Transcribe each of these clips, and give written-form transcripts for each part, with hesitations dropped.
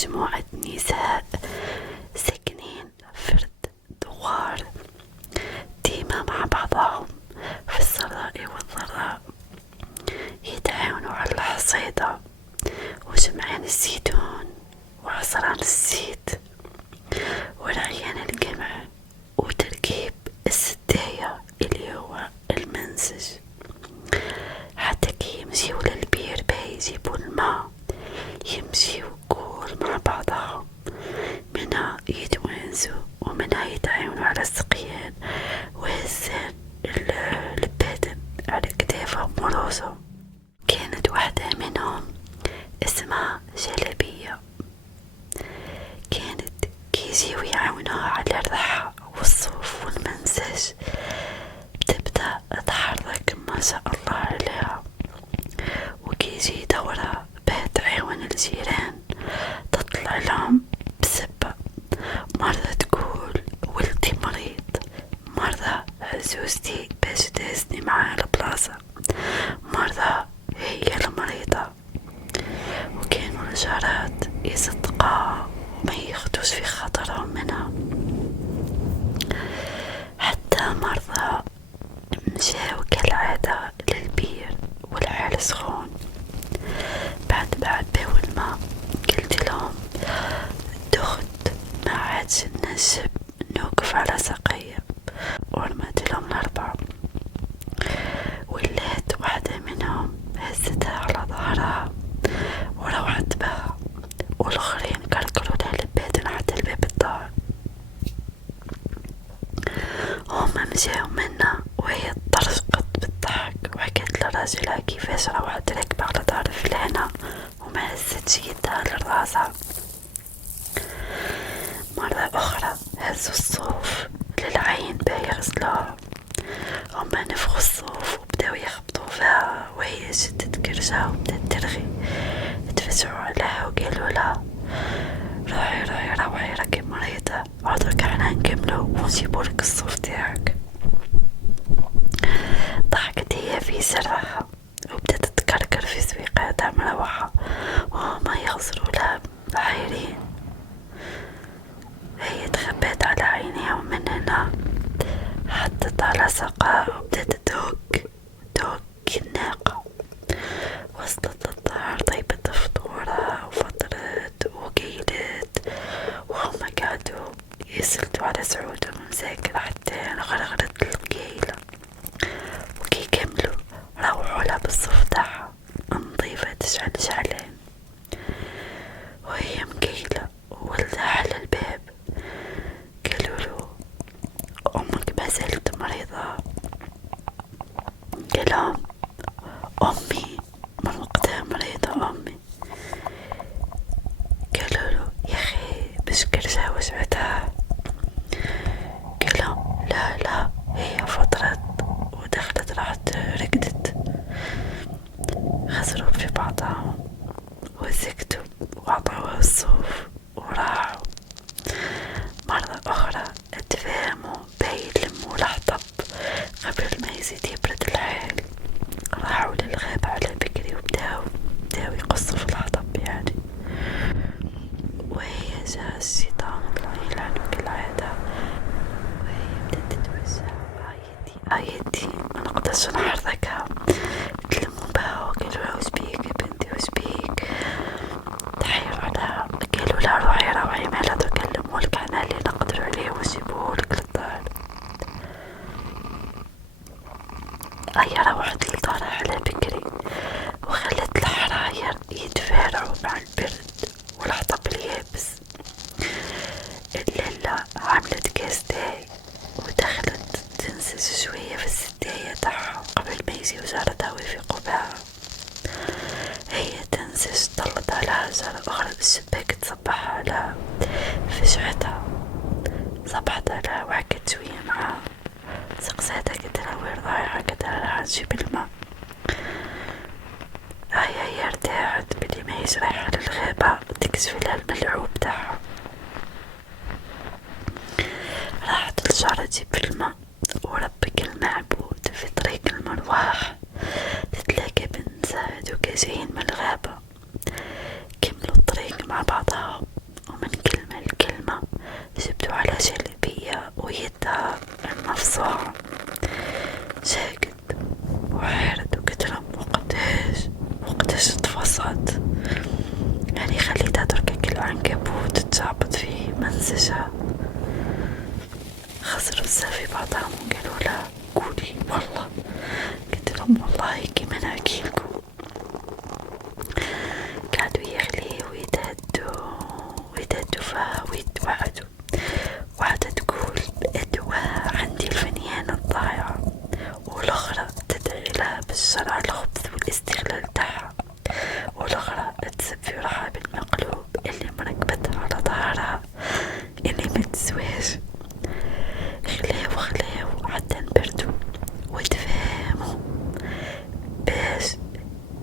مجموعة نساء ساكنين فرد دوار ديما مع بعضهم في السراء والضراء، يتعاونوا على الحصيدة وجمعان الزيتون وعصران الزيت ورعيان القمح وتركيب السداية اللي هو المنسج. حتى كي يمشيو للبير باي يجيبوا الماء يمشيو كل مع بعضهم، منها يتوانسوا ومنها يتعاونوا على السقيان وهزان البادن على كتافهم وراسهم. كانت واحدة منهم اسمها جلبية، كانت كيجيو يعاونوها على الرحى والصوف والمنسج تبدأ تحرك ما شاء الله عليها، وكيجي دورها بتعاون الجيران تطلع لهم بسبة، مرة تقول ولدي مريض، مرة عزوزتي باش تهزني معاها البلاصة، مرة هي المريضة. وكانوا الجارات يصدقوها وما ياخدوش في خاطرهم منها. حتى مرة مشاو كالعادة للبير والحال سخون، بعد باو الماء قلت لهم دخت ما عادش نجب نوقف على سقية، ورمت لهم الأربعة. ولات واحدة منهم هزتها على ظهرها وروحت بها، والآخرين كركروا لها البادن حتى الباب الدار. هما مشاو منا وهي طرشقت بالضحك وحكت لراجلها كيفاش روحت راكبة على دار فلانة وما هزتش يدها لراسها. مرة أخرى هزوا الصوف للعين باش يغسلوها، هما نفخوا الصوف وبداو يخبطوا فيها وهي شدت كرشها وبدات ترغي. تفزعوا عليها وقالوا لها روحي راكي مريضة، عودك حنا نكملو ونجيبولك الصوف تاعك. ضحكت هي في سرها وبدات تكركر في سويقاتها مروحة وهما يغزروا لها عايرين. هي تخبات على عينيها ومن هنا حطت على ساقها وبدات تدوك الناقة. وصلت للدار طيبت فطورها وفطرت وقيلت، وهما قعدوا يسلتوا على سعودهم مساكن حتى غرغرت القيلة. وكي كملوا روحوا لها بالصوف تاعها نظيفة تشعل شعلين وهي مقيلة، وولدها على الباب قالوا له أمك ما زالت مريضة. قالهم أمي من وقتها مريضة أمي. قالوا له يا أخي باش كرشها وجعتها. قالهم لا هي فطرت ودخلت راحت رقدت. خسروا في بعضهم وسكتوا وعطوها الصوف وراحوا. مرة أخرى اتفاهموا باي يلموا الحطب قبل ما يزيد يبرد الحال، راحوا للغابة على بكري وبداو يقصوا في الحطب يعني. وهي جا الشيطان الله يلعنه كالعادة وهي بدات تتوجع عيدي ما نقدرش نحركها. تلموا بها وقالوا لها وشبيك يا بنتي وشبيك، تحيروا عليها قالوا لها روحي مالا تكلمولك انا اللي نقدر عليه ونجيبوهولك للدار. هي روحت للدار على بكري وخلت الحراير يتفارعوا مع البرد والحطب اليابس. الليلة عملت كاس داي ودخلت تنسج شوية في السداية تاعها قبل ما يجيو جارتها ويفيقوا بها. هي تنسج طلت على جارة أخرى بالشباك تصبح على فجعتها، صبحت على وحكت شوية معها سقساتها قلتلها وين رايحة، قلتلها راح نجيب الماء. هي ارتاحت بلي ما هيش رايحة للغابة تكشف لها الملعوب تاعها. راحت للجارة تجيب الماء وربك المعبود في طريق المرواح تتلاقى بنت زاهد وكا جايين من الغابة. كملوا الطريق مع بعضهم الاستغلال تاعها، والأخرى تسب في روحها بالمقلوب اللي مركبتها على ظهرها اللي متسواش. خلاو حتى نبردو وتفاهموا باش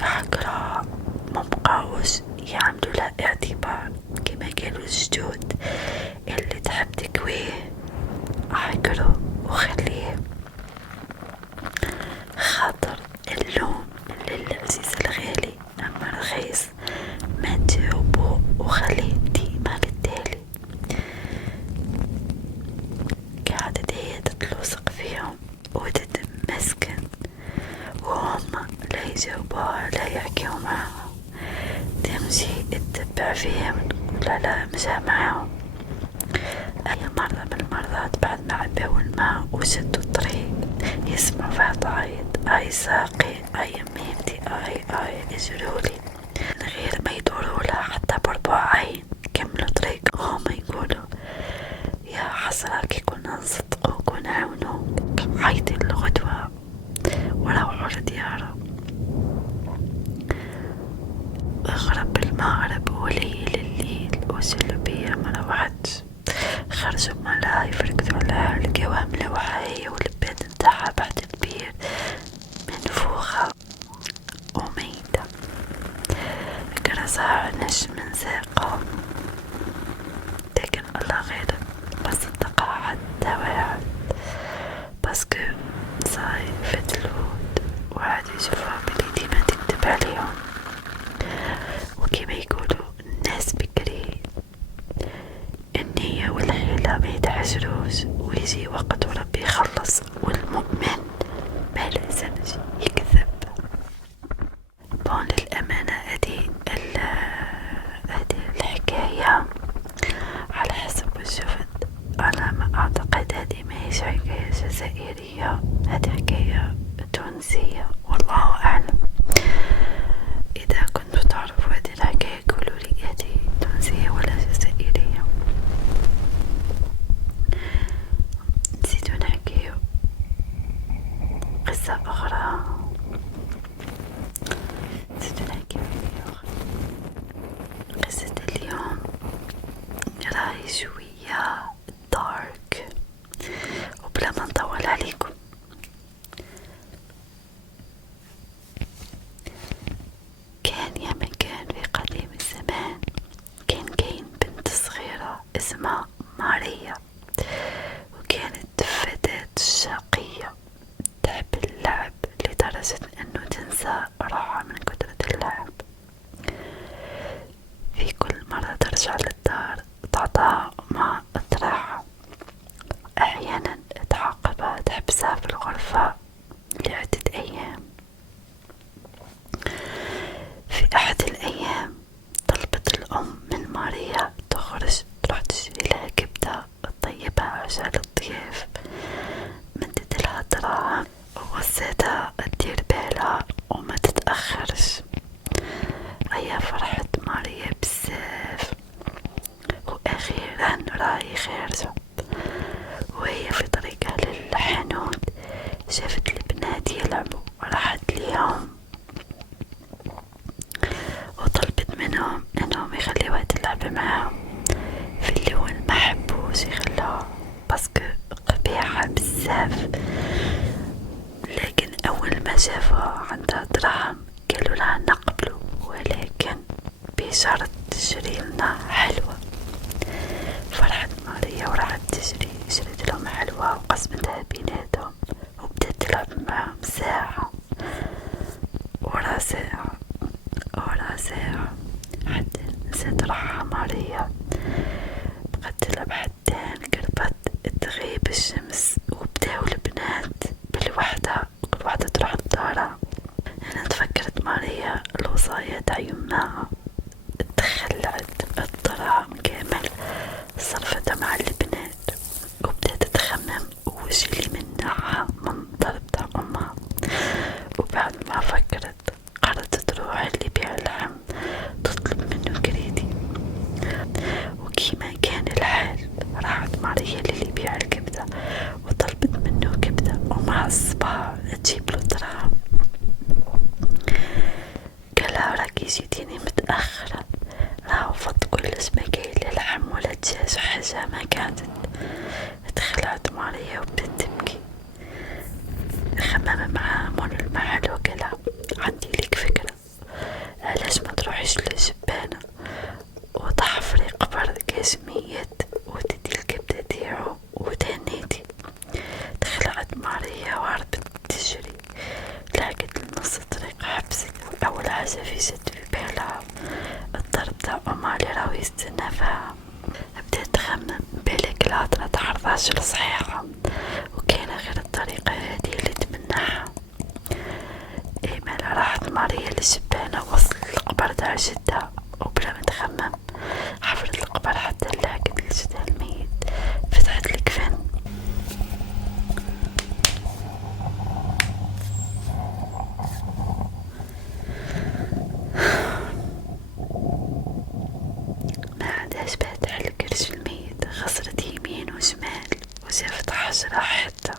يحقروها، مبقاوش يعملوا لها اعتبار كما قالوا الجدود اللي تحب تكويه عقرو وخليه، خاطر اللوم للعزيز الغالي اما رخيص ما تجاوبوه وخليه ديما للتالي. قعدت هي تتلوصق فيهم وتتمسكن وهم لا يجاوبوها لا يحكيوا معها، تمشي تتبع فيهم لا مش معاهم. أي مرة من المرات بعد ما عباو الماء وشدوا الطريق يسمعوا فيها تعيط، أي ساقي أي ميمتي أي اجرولي، من غير ما يدوروا لها حتى بربع عين كملوا طريق. هما يقولوا يا حسرة كي كنا نصدقوك ونعاونوك، عيطي الغدوة وروحوا لديارهم. غرب المغرب وليل الليل وسلبية ما روحتش، خرجوا ملاهي فرقدوا عليها لقاوها ملوحة هي والبيت نتاعها بعد البير منفوخة وميتة، كرزها نجم ساقهم، لكن الله غالب ما صدقها حتى واحد، باسكو صاي فات الهود وعاد يشوفها بلي ديما تكتب عليهم. وكما يقولوا الناس بكري النية والحيلة ما يتعجلوش ويجي وقت وربي يخلص، والمؤمن ما لازمش يكذب. بون للأمانة هذه الحكاية على حسب شفت أنا ما أعتقد هذه ما هيش حكاية جزائرية، هذه حكاية تونسية والله أعلم. إذا كنتوا تعرفوا هذه الحكاية قولوا لي هذه تونسية ولا جزائرية. نسيتو نحكيو قصة أخرى، قصة اليوم راهي شوية دارك وبلا ما نطول عليكم. كان يا من كان في قديم الزمان كاين بنت صغيرة اسمها ماريا، وكانت فتاة شقية تحب اللعب لدرجة انه تنسى روحها من كثرة اللعب. في كل مرة ترجع للدار تعطاها ماء تراحة، احيانا تعاقبها تحبسها في الغرفة لعدة ايام. في احد الايام طلبت الام من ماريا تخرج تروح تشتري لها كبدة تطيبها عشان الضياف، مدت لها دراهم ووصيتها تدير بالها وما تتأخرش. هيا فرحت ماريا بزاف، واخيرا راهي خارجة وهي في طريقها للحانوت شافت البنات يلعبوا، راحت ليهم وطلبت منهم انهم يخليوها تلعب معاهم في اللون ما حبوش يخلوها باسكو قبيحة بزاف. لكن اول ما شافوها عندها دراهم قالوا لها نقبلوا، ولكن بشرط تشري لنا حلوة. فرحت ماريا وراحت شريت لهم حلوة وقسمتها بيناتهم وبدأت تلعب معهم ساعة ورا ساعة ورا ساعة حتى نسيت روحها ماريا، بقت تلعب حتى قربت تغيب الشمس وبداو البنات بالوحدة كل واحدة تروح لدارها. أنا تفكرت ماريا الوصاية تاع يماها، تخلعت الدراهم كامل صرفتها مع البنات وبدأت تخمم وش اللي منعها من ضرب تاع أمها. وبعد ما فكرت قررت تروح اللي بيع اللحم تطلب منه كريدي، وكيما كان الحال راحت ماريا اللي بيع الكبدة وطلبت منه كبدة ومع الصباح تجيب له دراهم. جيتيني متأخرة، رافضت كل اسم قايل لحم ولا دجاج حاجة ما كانت. دخلت ماريا وبدت تبكي. خمم معاها مول المحل وقالها عندي لك فكرة، علاش ما تروحيش للجبانة وتحفري قبر كاس ميت وتدي الكبدة ديعو وتهنيتي. دخلت ماريا وهربت تجري، لقت لنص الطريق حبست. أول حاجة فيجت في بالها الضرب تاع أمالي راهو يستنى فيها. بدات تخمم بالك الهضرة تاع الراجل صحيحة وكاينة غير الطريقة هادي اللي تمنعها. إيمالا راحت ماريا للجبانة ووصلت القبر تاع جدها، وبلا ما تخمم حفرت القبر حتى لقت جدها الميت. فتحت الكفن، ما عندهاش باه تحل كرش الميت. غسلت يمين وشمال وشافت حجرة حتى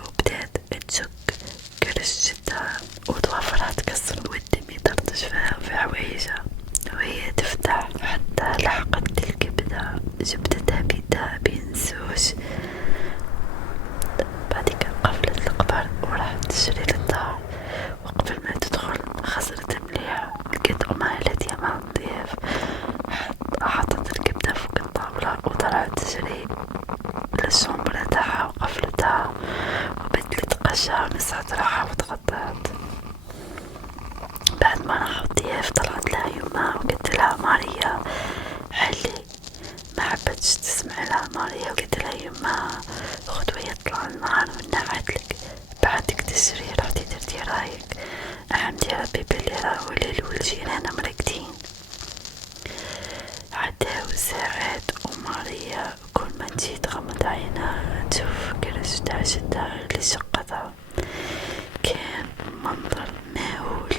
وبدات تشك كرش جدها وضوافرها تكسر والدم يطرطش فيها في حوايجها وهي تفتح حتى لحقت الكبدة. جبدتها بيدها بينسوش. بعدك قفلت القبر وراحت تجري للدار، وقبل ما تدخل خسرت مليح لقيت أمها التي مع الضياف حطت الكبدة فوق الطاولة وطلعت تجري للشومبرة تاعها وقفلتها وبدلت قشها ومسحت روحها وتغطت. بعد ما راحوا الضياف طلعت لها يمها وقلت لها ماريا حلي. ما حبتش تسمع لها ماريا وقلت لها يمها غدوة يطلع النهار ونعدلك بعدك تسري رحتي درتي رايك. احمدي ربي بلي راهو الليل والجيران مرقدين. عداو ساعات وماريا كل ما تجي تغمض عينها تشوف كرش تاع جدها اللي شقتها. كان منظر مهول.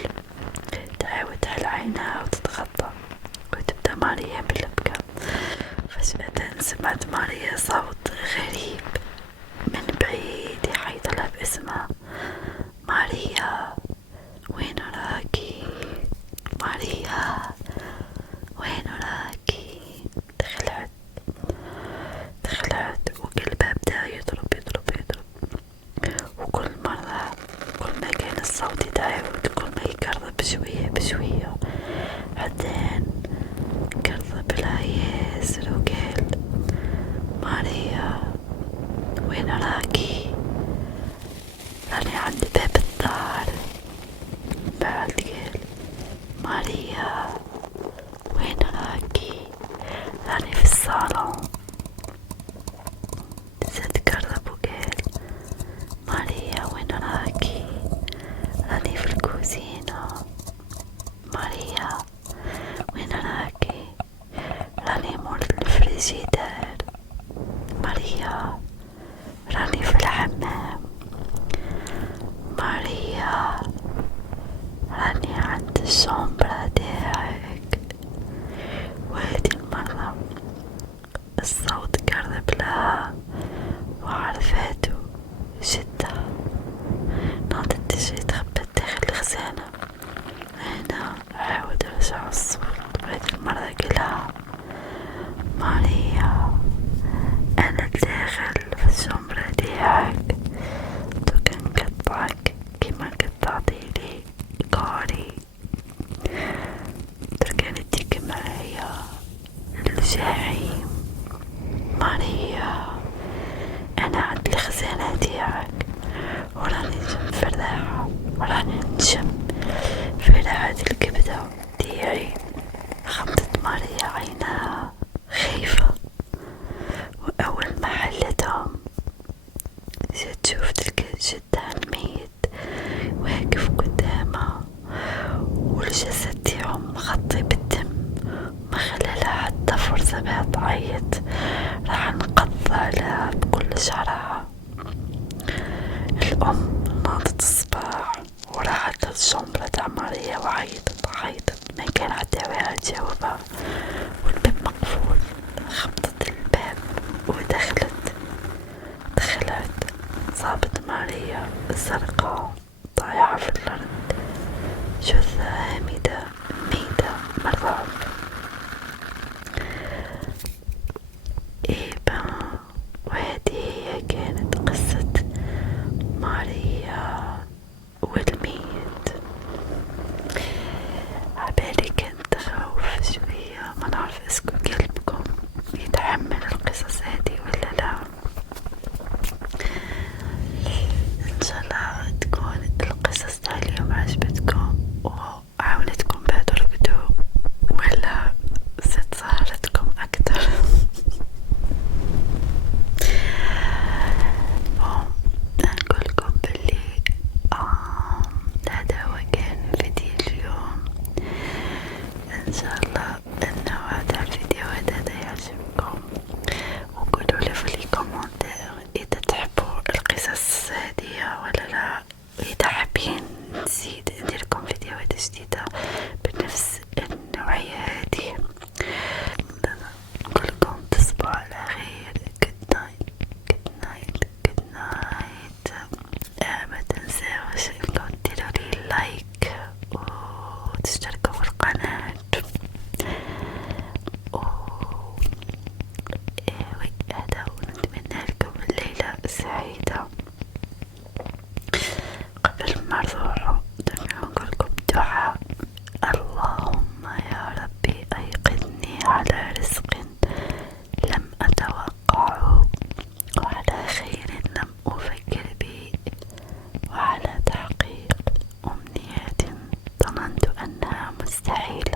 تعاود على عينها وتتغطى وتبدا ماريا بالبكاء. فجأة سمعت ماريا صوت غريب من بعيد يحيط لها باسمها. ماريا وين راكي؟ ماريا وين راكي؟ دخلت وقلبها بدا يضرب وكل مرة كل ما كان الصوت يتعاود كل ما يقرب بشوية بشوية. بعدين قرب لها ياسر وقال ماريا وين راكي؟ راني عند باب الدار. بعد قال ماريا وين راكي؟ راني في الصالون. زاد قرب وقال ماريا وين راكي؟ راني في الكوزينة. ماريا وين راكي؟ راني مول الفريجيدار. ماريا راني في الحمام. ماريا راني عند الشومبرة تاعك. وهذه المرة الصوت قرب لها وعرفته جدها. ناضت تجري تخبت داخل الخزانة. هنا عاود رجع الصوت وهذه المرة قالها ماريا أنا داخل في الشومبرة تاعك دوكا نقطعك كيما قطعتيلي كاري. دركا نديك معايا للجحيم. ماريا أنا عند الخزانة تاعك وراني نشم في الريحة وراني نشم في ريحة الكبدة تاعي. غمضت ماريا عينها خايفة، وأول ما حلتهم جات شوفت جدها الميت واقف قدامها والجسد تاعو مغطي بالدم ما خلالها حتى فرصة بها تعيط. راح نقض عليها بكل شعرها. الأم ناضت الصباح وراحت للشومبرة تاع ماريا وعيطت ما كان حتى واحد جاوبها والباب مقفول. خبطت الباب ودخلت صابت ماريا الزرقاء طايحة في الأرض، جثة هامدة ميتة ظننت أنها مستحيلة.